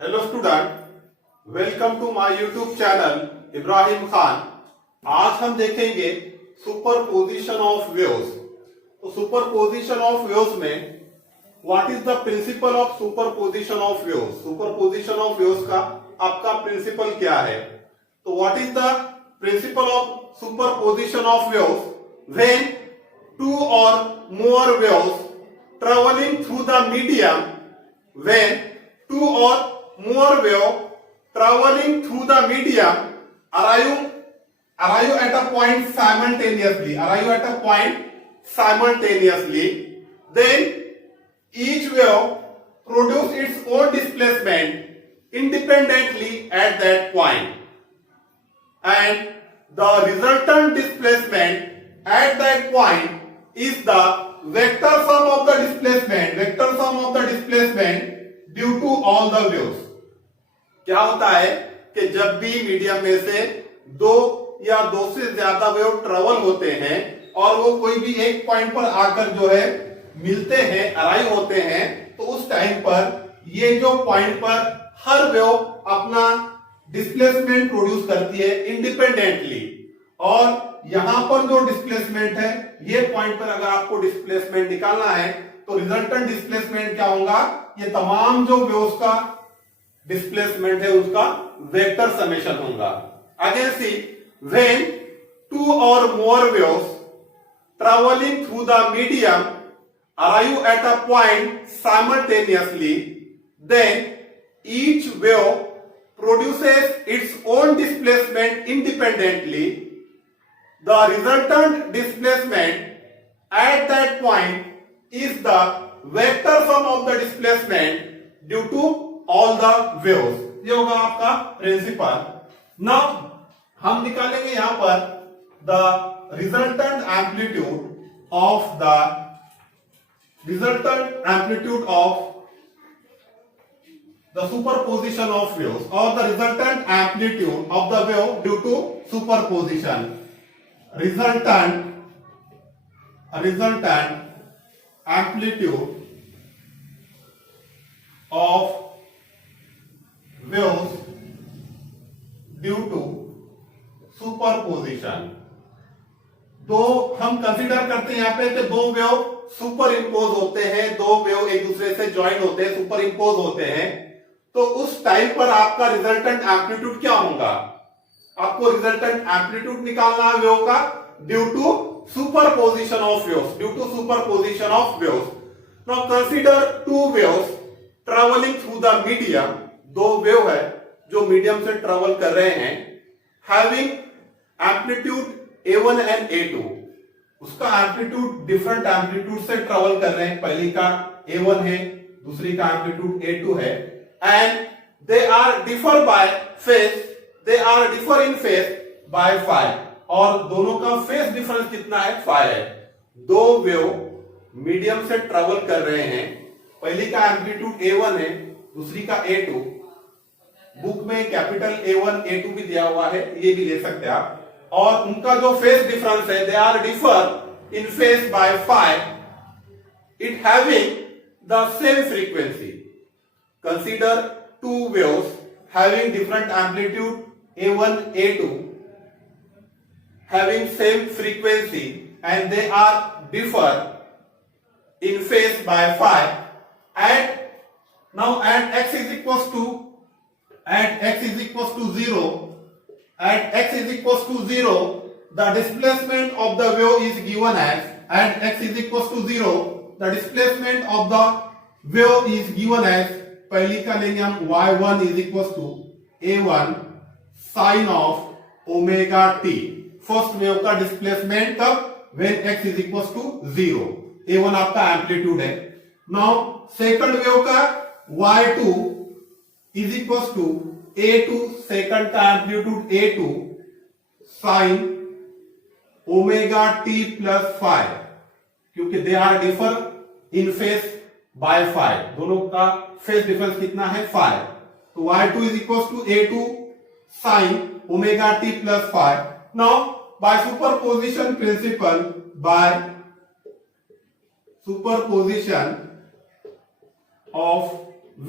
Hello student, welcome to my YouTube channel Ibrahim Khan. आज हम देखेंगे सुपरपोजिशन ऑफ वेव्स। तो सुपरपोजिशन ऑफ वेव्स में what is the principle of superposition of waves. Superposition of waves का आपका principle क्या है? तो what is the principle of superposition of waves? When two or more waves travelling through the medium, when two or more wave traveling through the medium arrive at a point simultaneously, then each wave produce its own displacement independently at that point, and the resultant displacement at that point is the vector sum of the displacement due to all the waves. क्या होता है कि जब भी medium में से दो या दो से ज्यादा वेव ट्रेवल होते हैं और वो कोई भी एक पॉइंट पर आकर जो है मिलते हैं, अराइव होते हैं, तो उस टाइम पर ये जो पॉइंट पर हर वेव अपना डिस्प्लेसमेंट प्रोड्यूस करती है इंडिपेंडेंटली। और यहां पर जो डिस्प्लेसमेंट है, ये पॉइंट पर अगर आपको डिस्प्लेसमेंट निकालना है तो रिजल्टेंट डिस्प्लेसमेंट क्या होगा? ये तमाम जो वेव्स का डिस्प्लेसमेंट है उसका वेक्टर समेशन होगा। Again see, when two or more waves travelling through the medium arrive at a point simultaneously, then each wave produces its own displacement independently. The resultant displacement at that point is the vector sum of the displacement due to all the waves। ये होगा आपका principal. Now हम निकालेंगे यहां पर the resultant amplitude of the superposition of waves, or the resultant amplitude of the wave due to superposition। resultant amplitude of waves due to superposition। दो हम consider करते हैं यहां पे कि दो वेव सुपर इंपोज होते हैं, दो वेव एक दूसरे से ज्वाइन होते हैं, सुपर इंपोज होते हैं। तो उस टाइम पर आपका रिजल्टेंट एम्पलीट्यूड क्या होगा? आपको रिजल्टेंट एम्पलीट्यूड निकालना है वेव का due to superposition of waves। Now consider two waves traveling through the medium। दो वेव है जो मीडियम से ट्रेवल कर रहे हैं, having amplitude A1 and A2। उसका एम्पलीट्यूड डिफरेंट एम्पलीट्यूड से ट्रेवल कर रहे हैं। पहली का A1 है, दूसरी का एम्पलीट्यूड A2 है, and they are differ in phase by 5। और दोनों का फेस डिफरेंस कितना है? 5 है। दो वेव मीडियम से ट्रेवल कर रहे हैं, पहली का एम्पलीट्यूड A1 है, दूसरी का A2। बुक में कैपिटल A1 A2 भी दिया हुआ है, ये भी ले सकते हैं आप। और उनका जो फेस डिफरेंस है, they are differ in phase by 5, it having the same frequency. Consider two waves having different amplitude A1 A2 having same frequency and they are differ in phase by 5, and now at x is equals to 0, the displacement of the wave is given as, at x is equals to 0 the displacement of the wave is given as, पहली का लेंगे हम y1 is equals to a1 sin of omega t। First wave का displacement कब? When x is equal to 0। A1 आपका amplitude है। Now second wave का y2 is equal to A2, second का amplitude A2 sine omega t plus 5, क्योंकि they are differ in phase by 5। दोनों का phase difference कितना है? 5। तो y2 is equal to A2 sine omega t plus 5। Now by superposition principle, of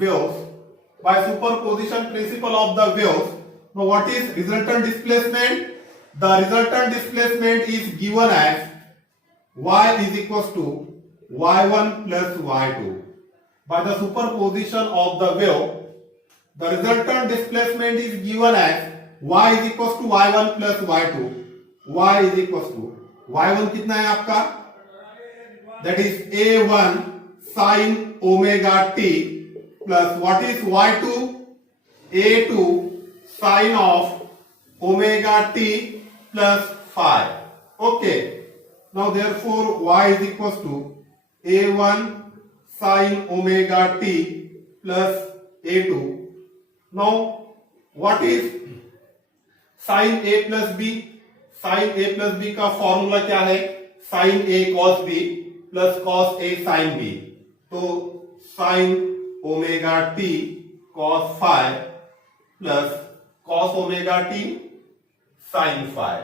waves by superposition principle of the waves. Now what is resultant displacement? The resultant displacement is given as y is equals to y1 plus y2. By the superposition of the wave, the resultant displacement is given as y is equals to y1 plus y2. y is equals to y1 कितना है आपका? That is a1 sin omega t plus what is y2? a2 sin of omega t plus phi. Okay. Now therefore y is equals to a1 sin omega t plus a2. Now what is sin a plus b? sin a plus b का formula क्या है? sin a cos b plus cos a sin b. तो sin omega t cos phi plus cos omega t sin phi.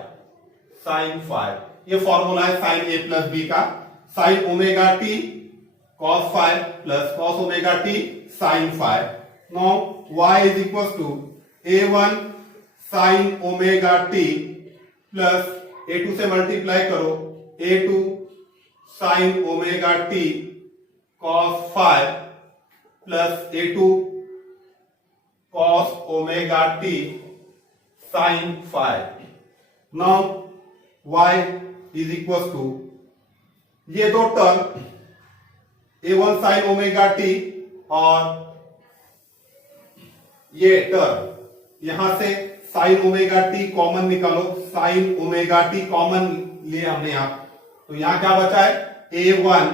sin phi ये formula है sin a plus b का. sin omega t cos phi plus cos omega t sin phi. Now y is equals to a1 sin omega t plus a2 से multiply करो a2 sin omega t cos phi plus a2 cos omega t sin phi. Now y is equals to ये दो term a1 sin omega t और ये term यहां से sin omega t common निकालो. sin omega t common लिए हमने यहां, तो यहां क्या बचा है? a1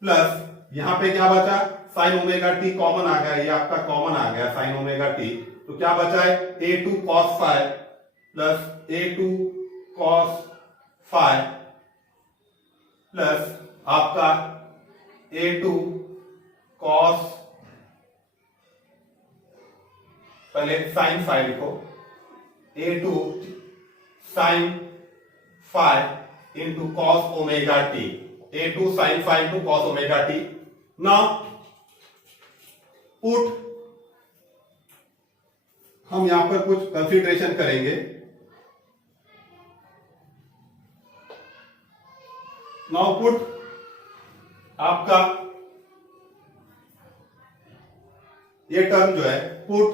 प्लस यहां पे क्या बचा? sin ओमेगा t कॉमन आ गया, ये आपका कॉमन आ गया sin ओमेगा t. तो क्या बचा है? a2 cos phi plus a2 cos phi plus आपका a2 cos, पहले sin phi लिखो, a2 sin phi into cos omega t. a2 sin phi into cos omega t. Now put, हम यहां पर कुछ कंसीडरेशन करेंगे. Now put आपका ये टर्म जो है, put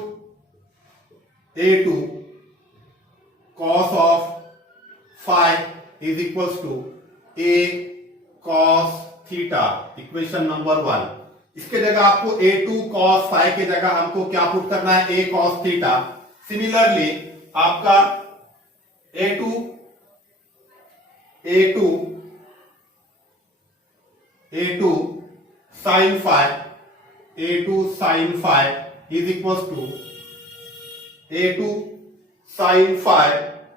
a2 cos of phi is equals to a cos theta, equation number 1. इसके जगह आपको a2 cos phi के जगह हमको क्या पुट करना है? a cos theta. सिमिलरली आपका a2 sin phi, a2 sin phi is equals to a2 sin phi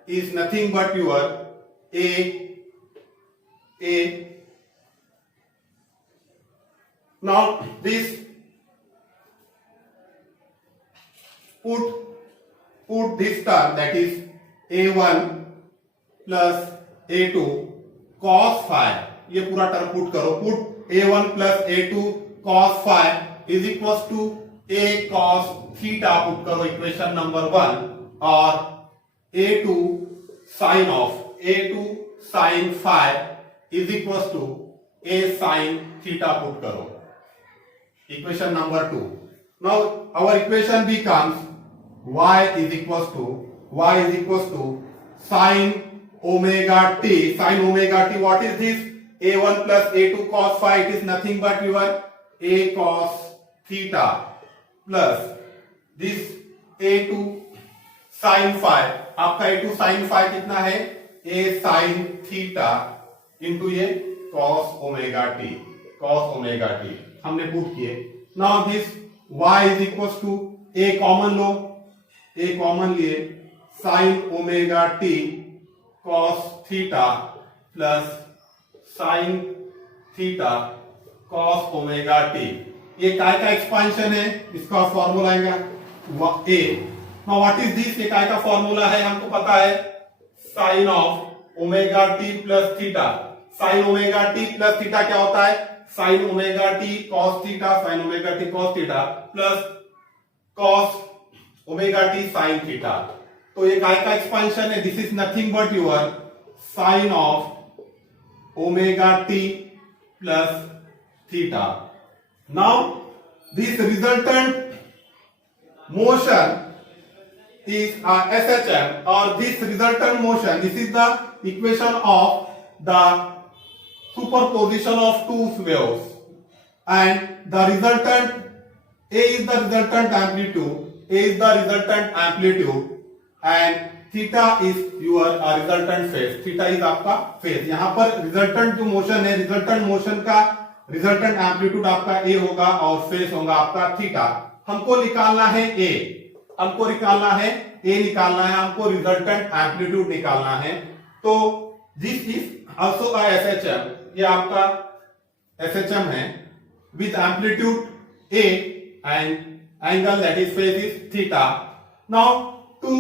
is nothing but your a. Now this put this term, that is a1 plus a2 cos phi, ये पूरा term put करो. Put a1 plus a2 cos phi is equals to a cos theta put करो equation number 1, और a2 sin phi is equals to a sin theta put करो equation number 2. Now our equation becomes y is equals to sin omega t. Sin omega t, what is this? a1 plus a2 cos phi, it is nothing but your a cos theta plus this a2 sin phi. आपका a2 sin phi कितना है? a sin theta into ये cos omega t हमने put किए. Now this y is equals to a common low, a common लिए sin omega t cos theta plus sin theta cos omega t. ये काय का expansion है? इसका formula आएगा a. Now what is this? ये काय का फॉर्मूला है? हमको पता है sin of omega t plus theta. sin omega t plus theta क्या होता है? sin omega t cos theta, sin omega t cos theta plus cos omega t sine theta. तो ये काय का एक्सपांशन है, this is nothing but your sine of omega t plus theta. Now this resultant motion is SHM, or this resultant motion, this is the equation of the superposition of two waves, and the resultant A is the resultant amplitude, A is the resultant amplitude, and theta is your resultant phase, theta is आपका phase। यहाँ पर resultant जो motion है, resultant motion का resultant amplitude आपका A होगा और phase होगा आपका theta। हमको निकालना है A, हमको निकालना है A निकालना है, हमको रिजल्टेंट एम्पलीट्यूड निकालना है। तो this is also a SHM, ये आपका SHM है with amplitude A and angle that is phase is theta. Now to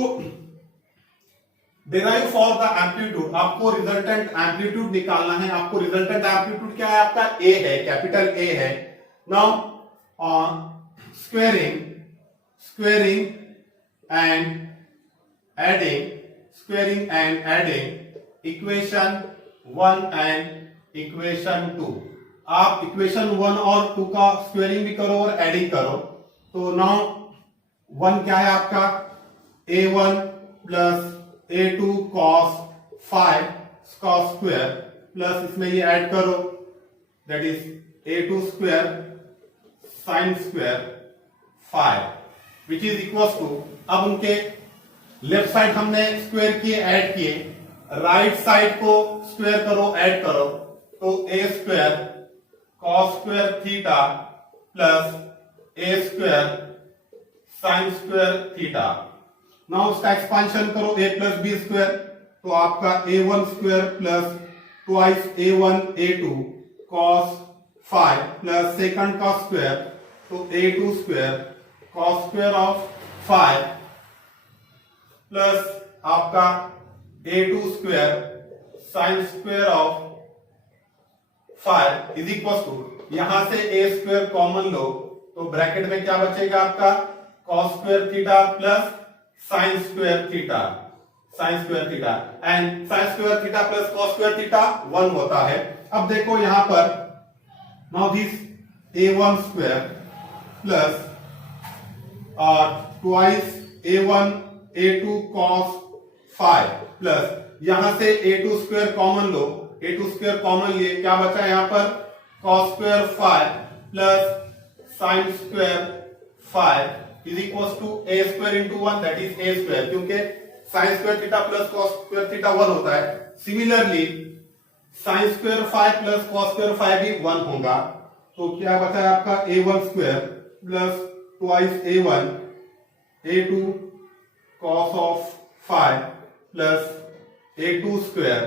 derive for the amplitude आपको रिजल्टेंट एम्पलीट्यूड निकालना है। आपको रिजल्टेंट एम्पलीट्यूड क्या है, आपका A है, कैपिटल A है। Now squaring and adding equation 1 and equation 2। आप इक्वेशन 1 और 2 का स्क्वेयरिंग भी करो और एडिंग करो। तो नाउ 1 क्या है आपका A1 plus A2 cos 5 cos square plus इसमें ये ऐड करो that is A2 square sine square 5 which is equal to, अब उनके लेफ्ट साइड हमने स्क्वायर किए ऐड किए, राइट साइड को स्क्वायर करो ऐड करो, तो A square cos square theta plus A square sine square theta. Now उसका एक्सपांशन करो ए प्लस बी स्क्वायर, तो आपका A1 square plus twice A1 A2 cos 5 plus second का स्क्वायर, तो A2 square cos square of 5 plus आपका A2 square sine square of 5 is equal to, यहां से A square common लो तो bracket में क्या बचेगा आपका cos square theta plus sine square theta, sine square theta and sine square theta plus cos square theta 1 होता है। अब देखो यहां पर now this A1 square plus twice A1 A2 cos 5 प्लस यहां से A2 स्क्वायर कॉमन लो, A2 स्क्वायर कॉमन लिए क्या बचा यहां पर cos square 5 plus sine square 5 is equal to A square into 1 that is A square, क्योंकि sign square theta plus cos square theta 1 होता है। Similarly sign square 5 plus cos square 5 भी 1 होगा, तो क्या बचा है आपका A1 square plus twice A1 A2 cos of 5 plus A2 square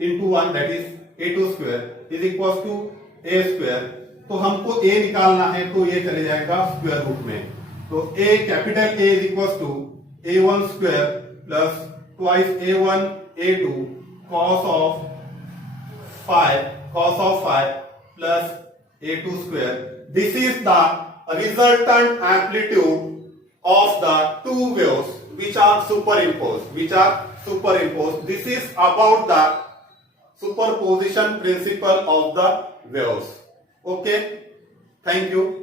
into 1 that is A2 square is equals to A square। तो हमको A निकालना है तो ये चले जाएगा स्क्वायर रूट में, तो A capital A is equals to A1 square plus twice A1 A2 cos of 5 plus A2 square। This is the resultant amplitude of the two waves which are superimposed, This is about the superposition principle of the waves. Okay, thank you.